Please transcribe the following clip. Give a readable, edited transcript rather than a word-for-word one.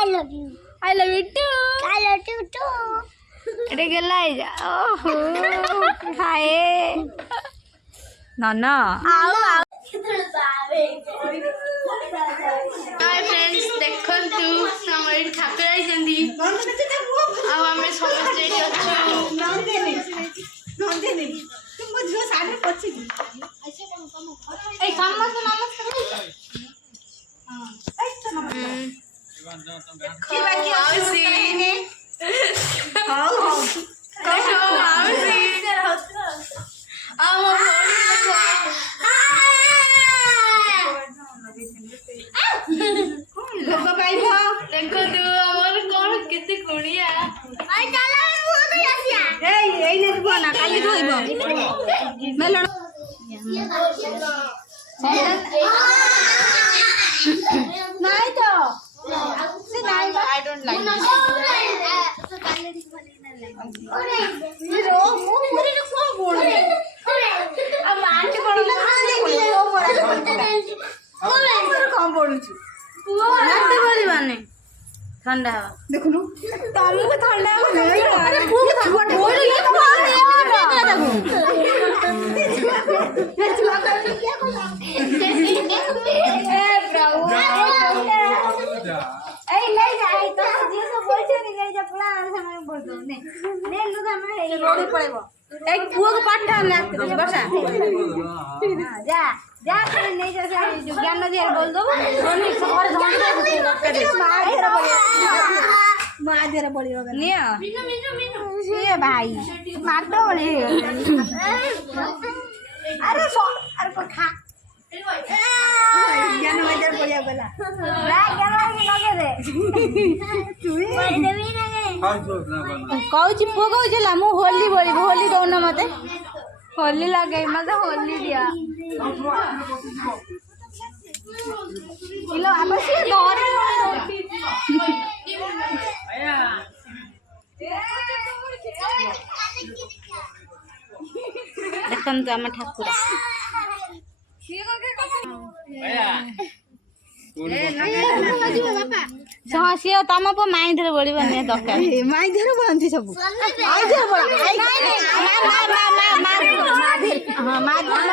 I love you too. It gela ja. Oh, hi. No. Hi friends देखंतु हमर ठाकुर आइजंदी आ हमें समस्त एठी अछि नंदिनी तुम जो सामने पछी ए समस्त नमस्कार हां ए तो नमस्कार की बाकी आउसी हां कहो आउसी आ लोग पाइबो देखो तू हमर कोन केते कुणिया आई चला मु तो आसिया ए ने बना काली धोइबो मेलण नहीं तो से नहीं आई डोंट लाइक रो मु पूरी को बोल अब आंटी कोन कम बोलू ठंडा देखुनु तुमको ठंडा अरे जा नहीं जैसे ज्ञान नदी बोल दो माधेर बड़ी होगा ये भाई माटो बड़ी अरे अरे को खा ज्ञान नदी बढ़िया बोला ज्ञान नदी लगे रे कहूची पुओ कहूला मु होली बोली होली दौन मते होली लगे मते होली दिया इलो अब से धरे देखन तो हम ठाकुर सी तुम पो माई धरे बोल दरकार माई धरे बोलती सब मारू